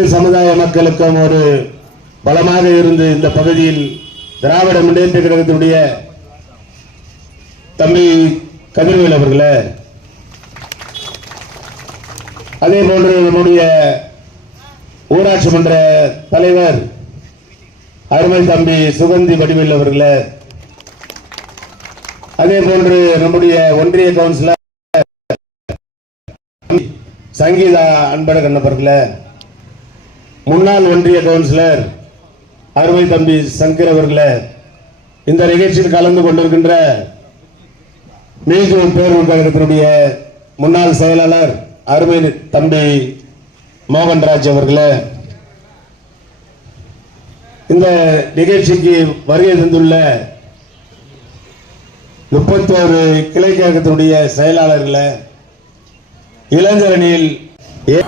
அனைத்து சமுதாய மக்களுக்கும் ஒரு பலமாக இருந்து இந்த பகுதியில் திராவிட முன்னேற்ற கழகத்தினுடைய தம்பி கதிர்வேல் அவர்களே. அதே போன்று நம்முடைய ஊராட்சி மன்ற தலைவர் அருமை தம்பி சுகந்தி வடிவேல் அவர்களே. அதே போன்று நம்முடைய ஒன்றிய கவுன்சிலர் சங்கீதா அன்பழகன் அவர்களே. முன்னாள் ஒன்றிய கவுன்சிலர் அருமை தம்பி சங்கர் அவர்களே இந்த நிகழ்ச்சியில் கலந்து கொண்டிருக்கின்ற மீண்டும் பேரூர் கழகத்தினுடைய முன்னாள் செயலாளர் அருமை தம்பி மோகன்ராஜ் அவர்களே இந்த நிகழ்ச்சிக்கு வருகை தந்துள்ள முப்பத்தோரு கிளை கழகத்தினுடைய செயலாளர்களை இளைஞரணியில் ஏ-